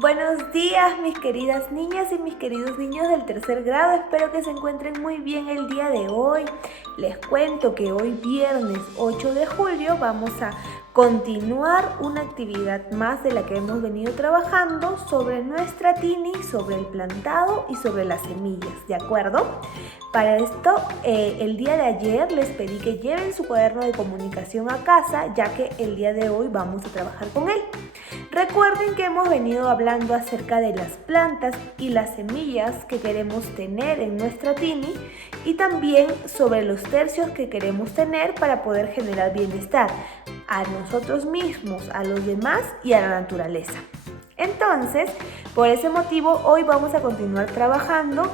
Buenos días, mis queridas niñas y mis queridos niños del tercer grado. Espero que se encuentren muy bien el día de hoy. Les cuento que hoy viernes 8 de julio vamos a continuar una actividad más de la que hemos venido trabajando sobre nuestra tini, sobre el plantado y sobre las semillas, ¿de acuerdo? Para esto, el día de ayer les pedí que lleven su cuaderno de comunicación a casa, ya que el día de hoy vamos a trabajar con él. Recuerden que hemos venido hablando acerca de las plantas y las semillas que queremos tener en nuestra tini y también sobre los tercios que queremos tener para poder generar bienestar a nosotros mismos, a los demás y a la naturaleza. Entonces, por ese motivo, hoy vamos a continuar trabajando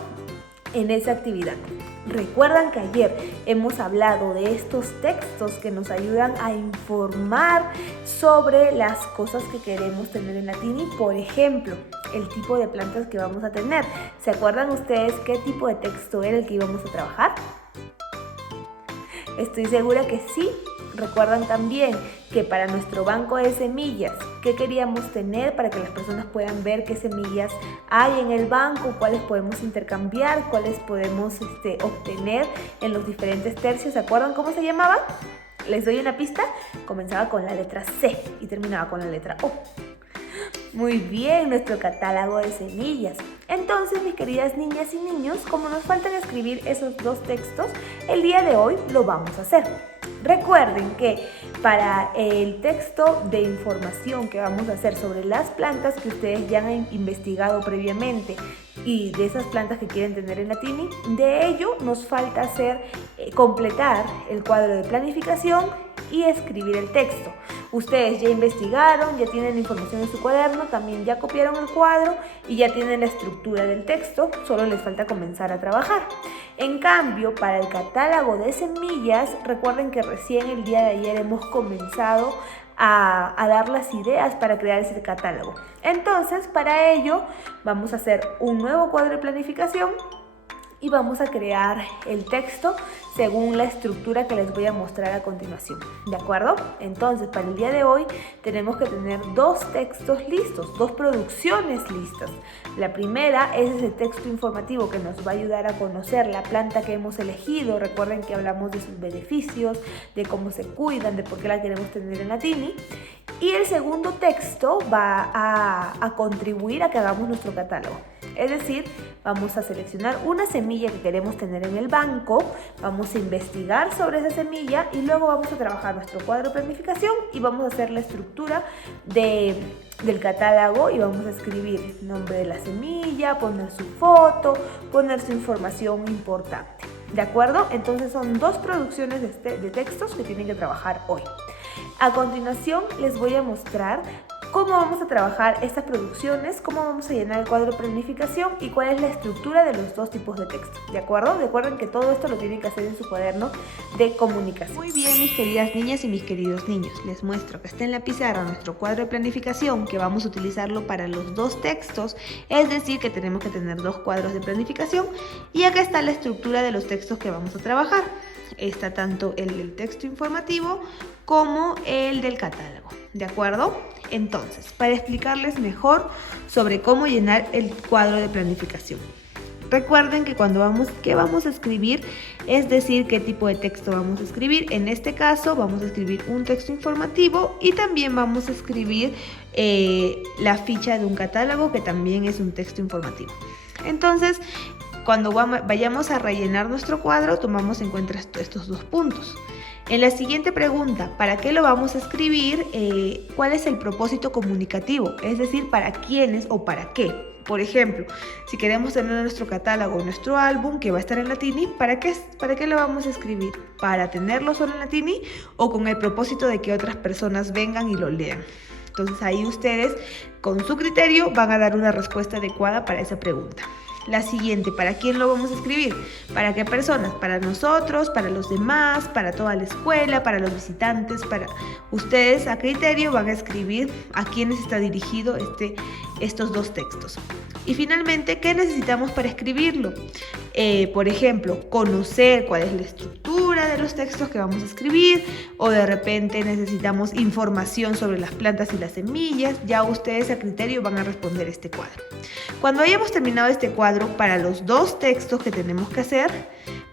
en esa actividad. Recuerdan que ayer hemos hablado de estos textos que nos ayudan a informar sobre las cosas que queremos tener en la tini. Por ejemplo, el tipo de plantas que vamos a tener. ¿Se acuerdan ustedes qué tipo de texto era el que íbamos a trabajar? Estoy segura que sí. Recuerdan también que para nuestro banco de semillas, ¿qué queríamos tener para que las personas puedan ver qué semillas hay en el banco, cuáles podemos intercambiar, cuáles podemos obtener en los diferentes tercios? ¿Se acuerdan cómo se llamaba? Les doy una pista. Comenzaba con la letra C y terminaba con la letra O. Muy bien, nuestro catálogo de semillas. Entonces, mis queridas niñas y niños, como nos faltan escribir esos dos textos, el día de hoy lo vamos a hacer. Recuerden que para el texto de información que vamos a hacer sobre las plantas que ustedes ya han investigado previamente y de esas plantas que quieren tener en la tini, de ello nos falta completar el cuadro de planificación y escribir el texto. Ustedes ya investigaron, ya tienen la información en su cuaderno, también ya copiaron el cuadro y ya tienen la estructura del texto, solo les falta comenzar a trabajar. En cambio, para el catálogo de semillas, recuerden que recién el día de ayer hemos comenzado a dar las ideas para crear ese catálogo. Entonces, para ello, vamos a hacer un nuevo cuadro de planificación y vamos a crear el texto según la estructura que les voy a mostrar a continuación, ¿de acuerdo? Entonces, para el día de hoy tenemos que tener dos textos listos, dos producciones listas. La primera es ese texto informativo que nos va a ayudar a conocer la planta que hemos elegido. Recuerden que hablamos de sus beneficios, de cómo se cuidan, de por qué la queremos tener en la tini. Y el segundo texto va a contribuir a que hagamos nuestro catálogo. Es decir, vamos a seleccionar una semilla que queremos tener en el banco, vamos a investigar sobre esa semilla y luego vamos a trabajar nuestro cuadro de planificación y vamos a hacer la estructura del catálogo y vamos a escribir el nombre de la semilla, poner su foto, poner su información importante. ¿De acuerdo? Entonces son dos producciones de textos que tienen que trabajar hoy. A continuación les voy a mostrar cómo vamos a trabajar estas producciones, cómo vamos a llenar el cuadro de planificación y cuál es la estructura de los dos tipos de texto, ¿de acuerdo? Recuerden que todo esto lo tienen que hacer en su cuaderno de comunicación. Muy bien, mis queridas niñas y mis queridos niños, les muestro que está en la pizarra nuestro cuadro de planificación, que vamos a utilizarlo para los dos textos, es decir, que tenemos que tener dos cuadros de planificación, y acá está la estructura de los textos que vamos a trabajar. Está tanto el del texto informativo como el del catálogo, ¿de acuerdo? Entonces, para explicarles mejor sobre cómo llenar el cuadro de planificación. Recuerden que ¿qué vamos a escribir? Es decir, qué tipo de texto vamos a escribir. En este caso, vamos a escribir un texto informativo y también vamos a escribir la ficha de un catálogo, que también es un texto informativo. Entonces, cuando vayamos a rellenar nuestro cuadro, tomamos en cuenta estos dos puntos. En la siguiente pregunta, ¿para qué lo vamos a escribir? ¿Cuál es el propósito comunicativo? Es decir, ¿para quiénes o para qué? Por ejemplo, si queremos tener nuestro catálogo, nuestro álbum que va a estar en la tini, ¿para qué lo vamos a escribir? ¿Para tenerlo solo en la tini o con el propósito de que otras personas vengan y lo lean? Entonces ahí ustedes, con su criterio, van a dar una respuesta adecuada para esa pregunta. La siguiente, ¿para quién lo vamos a escribir? ¿Para qué personas? ¿Para nosotros? ¿Para los demás? ¿Para toda la escuela? ¿Para los visitantes? Para ustedes, a criterio, van a escribir a quiénes está dirigido estos dos textos. Y finalmente, ¿qué necesitamos para escribirlo? Por ejemplo, conocer cuál es la estructura de los textos que vamos a escribir, o de repente necesitamos información sobre las plantas y las semillas. Ya ustedes a criterio van a responder este cuadro. Cuando hayamos terminado este cuadro, para los 2 textos que tenemos que hacer,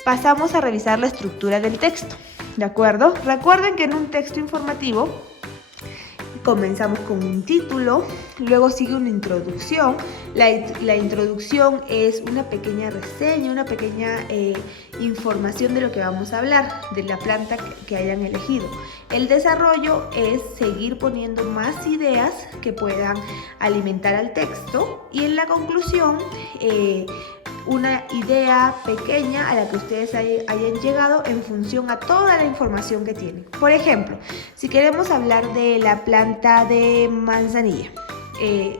pasamos a revisar la estructura del texto, ¿de acuerdo? Recuerden que en un texto informativo comenzamos con un título, luego sigue una introducción. La introducción es una pequeña reseña, una pequeña información de lo que vamos a hablar, de la planta que hayan elegido. El desarrollo es seguir poniendo más ideas que puedan alimentar al texto, y en la conclusión una idea pequeña a la que ustedes hayan llegado en función a toda la información que tienen. Por ejemplo, si queremos hablar de la planta de manzanilla,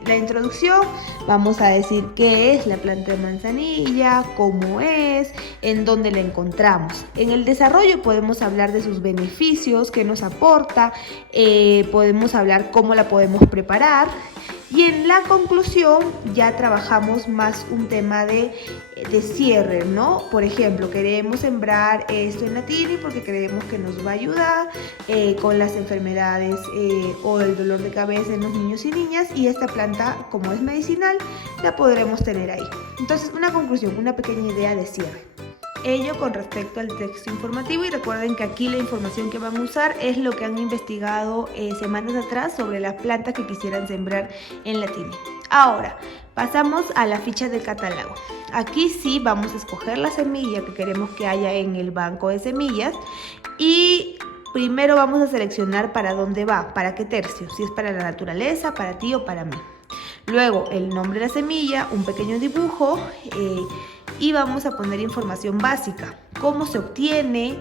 la introducción, vamos a decir qué es la planta de manzanilla, cómo es, en dónde la encontramos. En el desarrollo podemos hablar de sus beneficios, qué nos aporta, podemos hablar cómo la podemos preparar. Y en la conclusión ya trabajamos más un tema de cierre, ¿no? Por ejemplo, queremos sembrar esto en la tini porque creemos que nos va a ayudar con las enfermedades o el dolor de cabeza en los niños y niñas, y esta planta, como es medicinal, la podremos tener ahí. Entonces, una conclusión, una pequeña idea de cierre. Ello con respecto al texto informativo, y recuerden que aquí la información que van a usar es lo que han investigado semanas atrás sobre las plantas que quisieran sembrar en la tini. Ahora, pasamos a la ficha del catálogo. Aquí sí vamos a escoger la semilla que queremos que haya en el banco de semillas, y primero vamos a seleccionar para dónde va, para qué tercio, si es para la naturaleza, para ti o para mí. Luego el nombre de la semilla, un pequeño dibujo, y vamos a poner información básica, cómo se obtiene,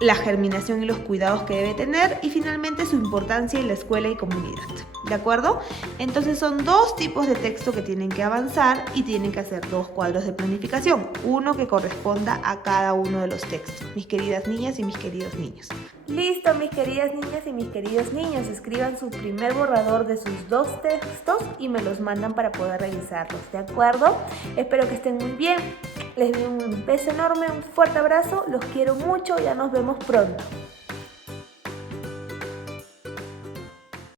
la germinación y los cuidados que debe tener, y finalmente su importancia en la escuela y comunidad. ¿De acuerdo? Entonces son 2 tipos de texto que tienen que avanzar y tienen que hacer 2 cuadros de planificación, uno que corresponda a cada uno de los textos, mis queridas niñas y mis queridos niños. Listo, mis queridas niñas y mis queridos niños, escriban su primer borrador de sus 2 textos y me los mandan para poder revisarlos, ¿de acuerdo? Espero que estén muy bien, les doy un beso enorme, un fuerte abrazo, los quiero mucho, ya nos vemos pronto.